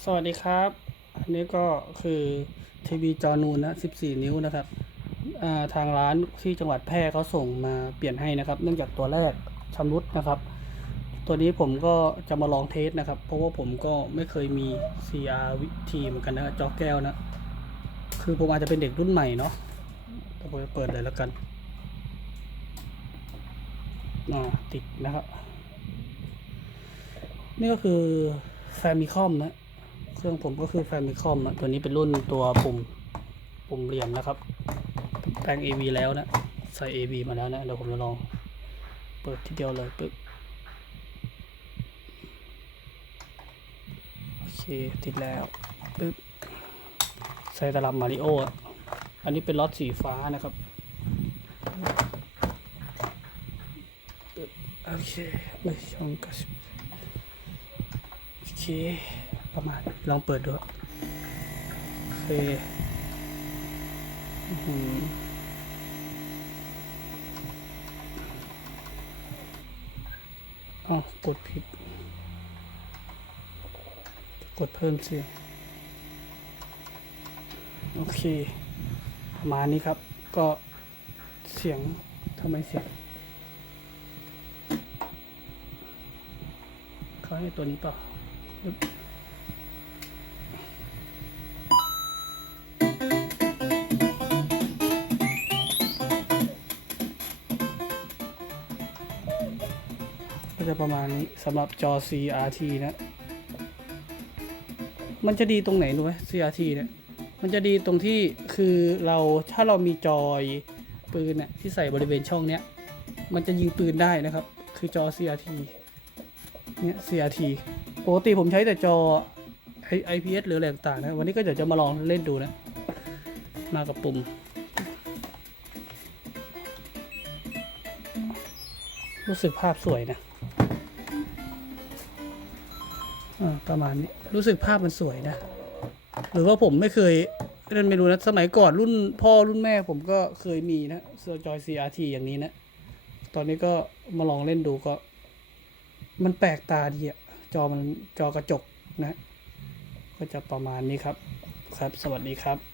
สวัสดีครับ อันนี้ก็คือทีวีจอนูนนะ 14 นิ้วนะครับาทางร้านที่จังหวัดแพร่เขาส่งมาเปลี่ยนให้นะครับ เนื่องจากตัวแรกชำรุดนะครับ ตัวนี้ผมก็จะมาลองเทสนะครับ เพราะว่าผมก็ไม่เคยมี CRT เหมือนกันนะจอแก้วนะ คือผมอาจจะเป็นเด็กรุ่นใหม่เนาะแต่ผมจะเปิดเลยแล้วกันติดนะครับ นี่ก็คือแฟมิคอมนะ เครื่องผมก็คือแฟมิคอมนะตัวนี้เป็นรุ่นตัวปุ่มปุ่มเหลี่ยมนะครับ แปลง AV แล้วนะ ใส่ AV มาแล้วนะ เดี๋ยวผมจะลอง เปิดทีเดียวเลยปึ๊บโอเค ติดแล้วปึ๊บใส่ตลับมาริโออะอันนี้เป็นล็อตสีฟ้านะครับโอเคไม่ช่องกระสิบโอเค ประมาณ ลองเปิดดู โอเคอื้อหือกดผิด กดเพิ่มเสียงโอเค ประมาณนี้ครับ ก็เสียงทำไมเสียงเขาให้ตัวนี้เปล่า ก็จะประมาณนี้สำหรับจอ CRT นะ มันจะดีตรงไหนรู้ไหม CRT เนี่ย มันจะดีตรงที่คือเราถ้าเรามีจอยปืนเนี่ยที่ใส่บริเวณช่องเนี้ย มันจะยิงปืนได้นะครับ คือจอ CRT เนี่ย CRT ปกติผมใช้แต่จอ I- IPS หรืออะไรต่างๆนะ วันนี้ก็เดี๋ยวจะมาลองเล่นดูนะ มากับปุ่ม รู้สึกภาพสวยนะอ่าประมาณนี้ รู้สึกภาพมันสวยนะ หรือว่าผมไม่เคยเล่นไม่รู้นะ สมัยก่อนรุ่นพ่อรุ่นแม่ผมก็เคยมีนะเซอร์จอย CRT อย่างนี้นะ ตอนนี้ก็มาลองเล่นดูก็ มันแปลกตาดีอะจอมันจอกระจกนะ ก็จะประมาณนี้ครับ ครับ สวัสดีครับ